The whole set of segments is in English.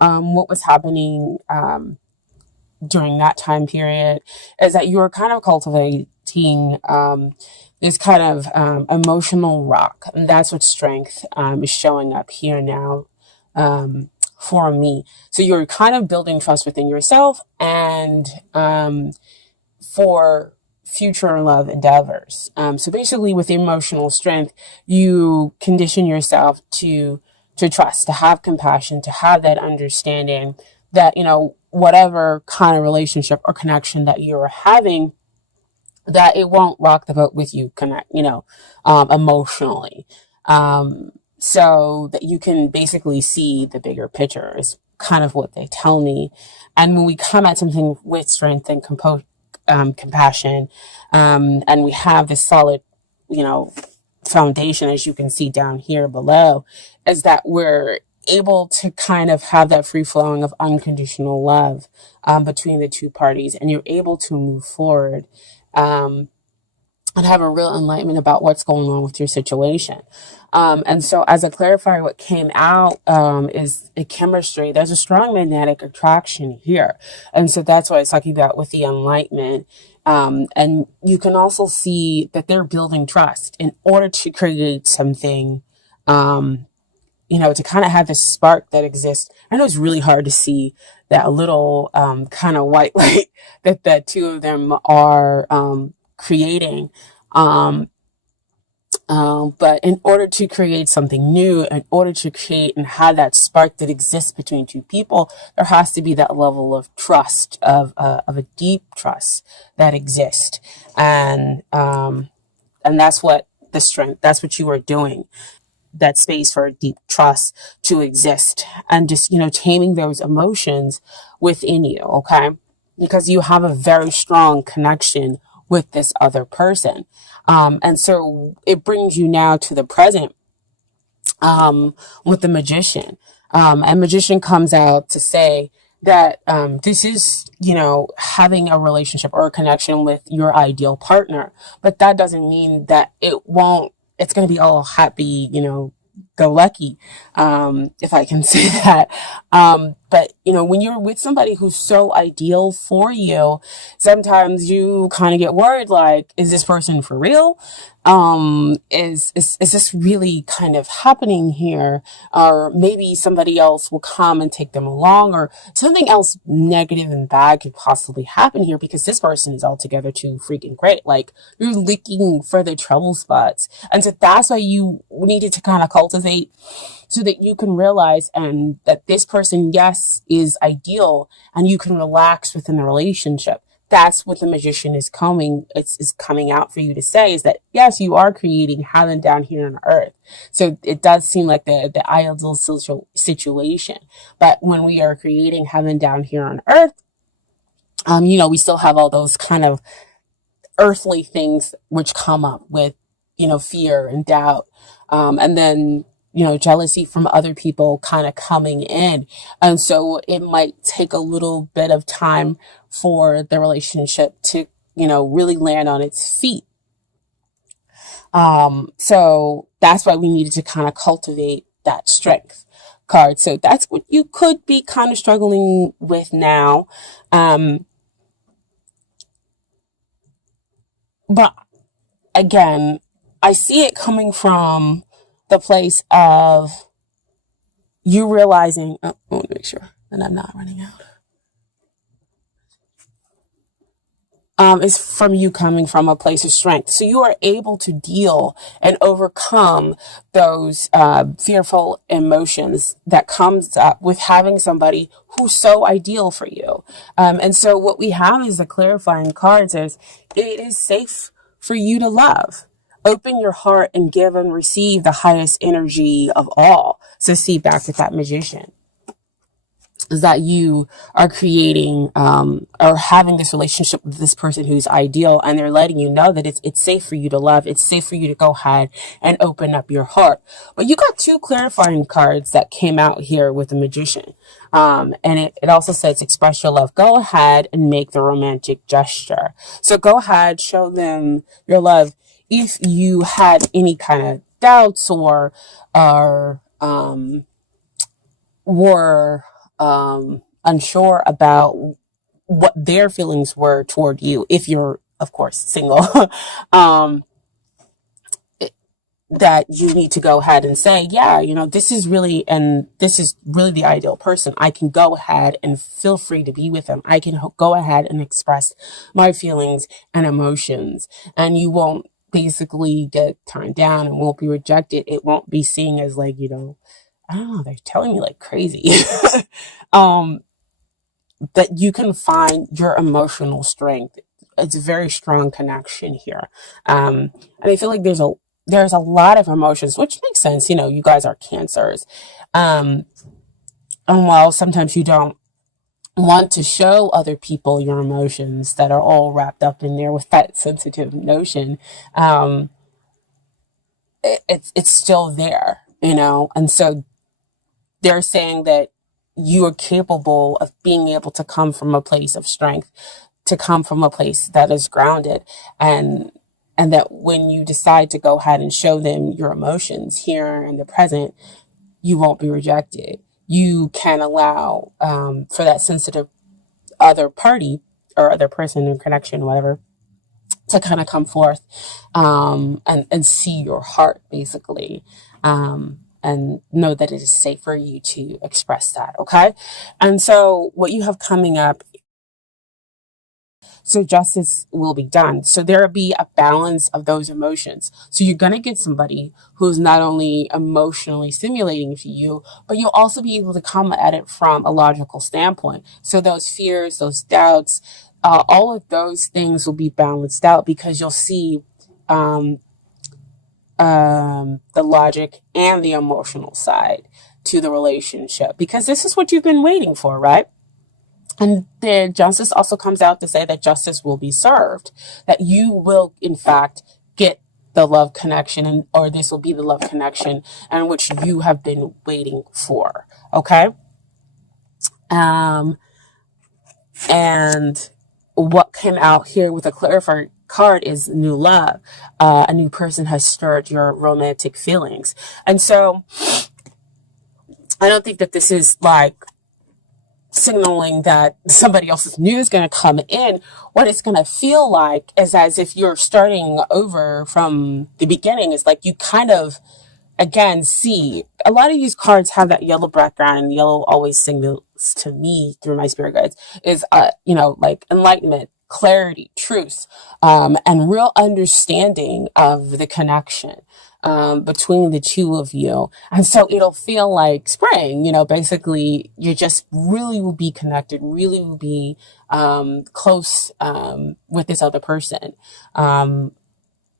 what was happening during that time period is that you were kind of cultivating this kind of emotional rock. And that's what strength is showing up here now for me. So you're kind of building trust within yourself and for future love endeavors. So basically with emotional strength, you condition yourself to trust, to have compassion, to have that understanding that, you know, whatever kind of relationship or connection that you're having, that it won't rock the boat with you emotionally. So that you can basically see the bigger picture is kind of what they tell me. And when we come at something with strength and compassion, and we have this solid, you know, foundation, as you can see down here below, is that we're able to kind of have that free flowing of unconditional love between the two parties, and you're able to move forward and have a real enlightenment about what's going on with your situation. And so as a clarifier, what came out is a chemistry. There's a strong magnetic attraction here. And so that's what I was talking about with the enlightenment. And you can also see that they're building trust in order to create something, you know, to kind of have this spark that exists. I know it's really hard to see that little kind of white light that the two of them are creating. But in order to create something new, in order to create and have that spark that exists between two people, there has to be that level of trust, of a deep trust that exists. And that's what the strength, that's what you are doing. That space for a deep trust to exist, and just, you know, taming those emotions within you. Okay. Because you have a very strong connection with this other person. And so it brings you now to the present, with the magician. And magician comes out to say that, this is, you know, having a relationship or a connection with your ideal partner, but that doesn't mean that it's going to be all happy, you know, go lucky, if I can say that. But, you know, when you're with somebody who's so ideal for you, sometimes you kind of get worried, like, is this person for real? Is this really kind of happening here? Or maybe somebody else will come and take them along, or something else negative and bad could possibly happen here because this person is altogether too freaking great. Like, you're looking for the trouble spots. And so that's why you needed to kind of cultivate, so that you can realize and that this person, yes, is ideal, and you can relax within the relationship. That's what the magician is coming out for you to say, is that yes, you are creating heaven down here on earth. So it does seem like the ideal situation. But when we are creating heaven down here on earth, you know, we still have all those kind of earthly things which come up with, you know, fear and doubt. And then, you know, jealousy from other people kind of coming in. And so it might take a little bit of time for the relationship to, you know, really land on its feet. So that's why we needed to kind of cultivate that strength card. So that's what you could be kind of struggling with now. But again, I see it coming from the place of you realizing, I want to make sure that I'm not running out. Is from you coming from a place of strength. So you are able to deal and overcome those fearful emotions that comes up with having somebody who's so ideal for you. And so what we have is the clarifying card says, it is safe for you to love. Open your heart and give and receive the highest energy of all. So see, back with that magician, is that you are creating or having this relationship with this person who's ideal, and they're letting you know that it's safe for you to love. It's safe for you to go ahead and open up your heart. But you got two clarifying cards that came out here with the magician. And it also says, express your love. Go ahead and make the romantic gesture. So go ahead, show them your love. If you had any kind of doubts or were unsure about what their feelings were toward you, if you're, of course, single, um, that you need to go ahead and say, yeah, this is really, the ideal person. I can go ahead and feel free to be with them. I can go ahead and express my feelings and emotions, and you won't basically get turned down and won't be rejected. It won't be seen as like, I don't know, they're telling me like crazy. um, that you can find your emotional strength. It's a very strong connection here. And I feel like there's a lot of emotions, which makes sense. You guys are cancers. Um, and while sometimes you don't want to show other people your emotions that are all wrapped up in there with that sensitive notion, um, it's still there, and so they're saying that you are capable of being able to come from a place of strength, to come from a place that is grounded, and that when you decide to go ahead and show them your emotions here in the present, you won't be rejected. You can allow for that sensitive other party or other person in connection, whatever, to kind of come forth, and see your heart, basically, and know that it is safe for you to express that. Okay. And so what you have coming up, so justice will be done. So there will be a balance of those emotions. So you're going to get somebody who's not only emotionally stimulating to you, but you'll also be able to come at it from a logical standpoint. So those fears, those doubts, all of those things will be balanced out, because you'll see um, the logic and the emotional side to the relationship, because this is what you've been waiting for, right? And the justice also comes out to say that justice will be served, that you will, in fact, get the love connection, or this will be the love connection in which you have been waiting for. Okay. And what came out here with a clarifier card is new love. A new person has stirred your romantic feelings. And so I don't think that this is like signaling that somebody else's new is going to come in. What it's going to feel like is as if you're starting over from the beginning. It's like you kind of, again, see, a lot of these cards have that yellow background, and yellow always signals to me through my spirit guides is, like enlightenment, clarity, truth, and real understanding of the connection between the two of you. And so it'll feel like spring, basically you just really will be connected, really will be close with this other person,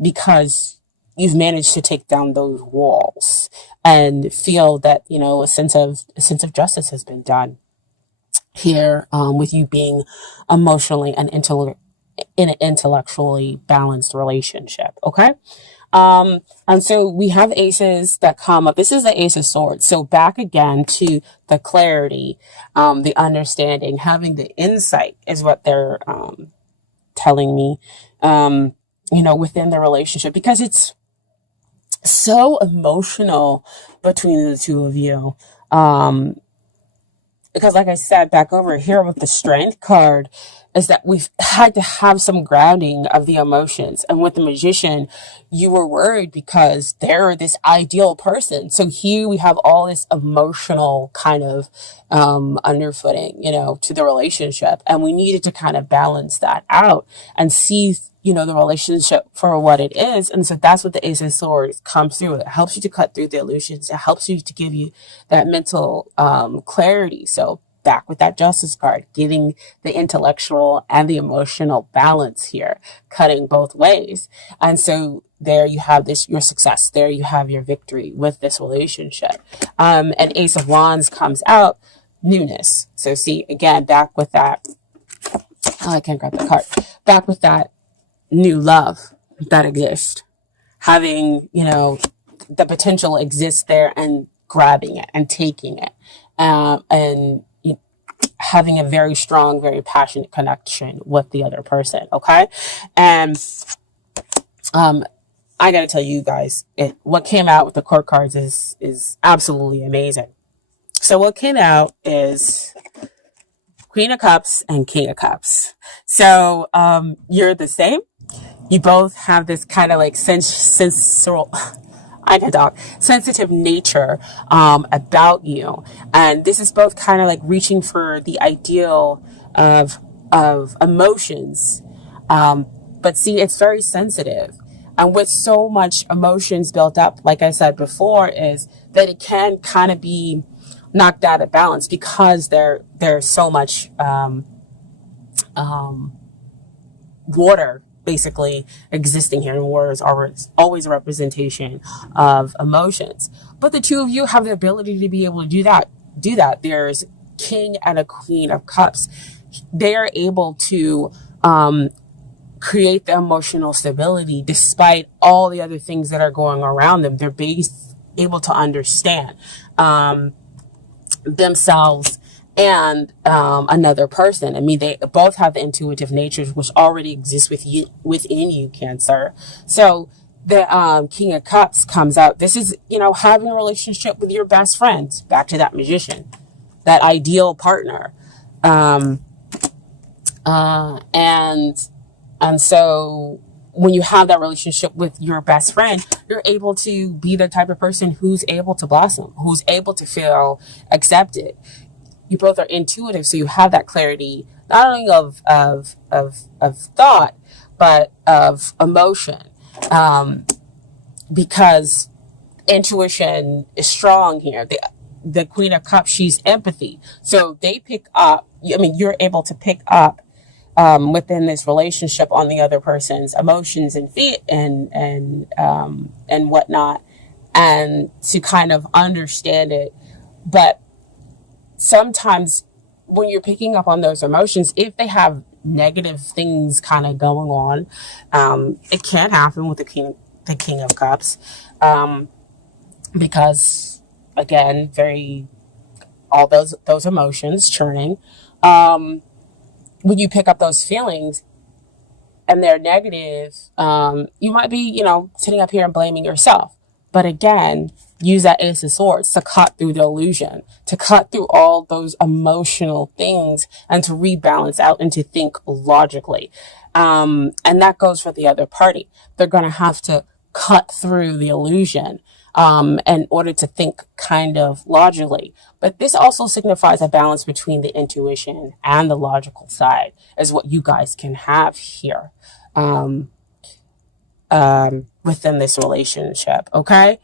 because you've managed to take down those walls and feel that, a sense of justice has been done here, with you being emotionally and in an intellectually balanced relationship. Okay. And so we have aces that come up. This is the Ace of Swords. So back again to the clarity, the understanding, having the insight is what they're, telling me, within the relationship, because it's so emotional between the two of you. Because like I said, back over here with the Strength card, is that we've had to have some grounding of the emotions. And with the Magician, you were worried because they're this ideal person. So here we have all this emotional kind of underfooting, to the relationship. And we needed to kind of balance that out and see, the relationship for what it is. And so that's what the Ace of Swords comes through. It helps you to cut through the illusions. It helps you to give you that mental clarity. So back with that Justice card, getting the intellectual and the emotional balance here, cutting both ways. And so there you have your success. There you have your victory with this relationship. And Ace of Wands comes out, newness. So see, again, back with that. Oh, I can't grab the card. Back with that new love that exists. Having, the potential exists there, and grabbing it and taking it. And having a very strong, very passionate connection with the other person. Okay. And, I got to tell you guys, what came out with the court cards is absolutely amazing. So what came out is Queen of Cups and King of Cups. So you're the same. You both have this kind of like sensorial, I can talk, sensitive nature about you, and this is both kind of like reaching for the ideal of emotions. But see, it's very sensitive, and with so much emotions built up, like I said before, is that it can kind of be knocked out of balance because there's so much water basically existing here, and water is always a representation of emotions. But the two of you have the ability to be able to do that. There's King and a Queen of Cups. They are able to create the emotional stability despite all the other things that are going around them. They're able to understand themselves and another person. I mean, they both have the intuitive natures which already exist within you, Cancer. So the King of Cups comes out. This is, having a relationship with your best friend. Back to that Magician, that ideal partner. And so when you have that relationship with your best friend, you're able to be the type of person who's able to blossom, who's able to feel accepted. You both are intuitive, so you have that clarity, not only of thought, but of emotion. Because intuition is strong here. The Queen of Cups, she's empathy. So they pick up, you're able to pick up within this relationship on the other person's emotions and and whatnot, and to kind of understand it. But sometimes when you're picking up on those emotions, if they have negative things kind of going on, it can happen with the King of Cups, because again, all those emotions churning. When you pick up those feelings and they're negative, you might be, sitting up here and blaming yourself. But again, use that Ace of Swords to cut through the illusion, to cut through all those emotional things, and to rebalance out and to think logically. And that goes for the other party. They're going to have to cut through the illusion in order to think kind of logically. But this also signifies a balance between the intuition and the logical side, is what you guys can have here within this relationship. Okay.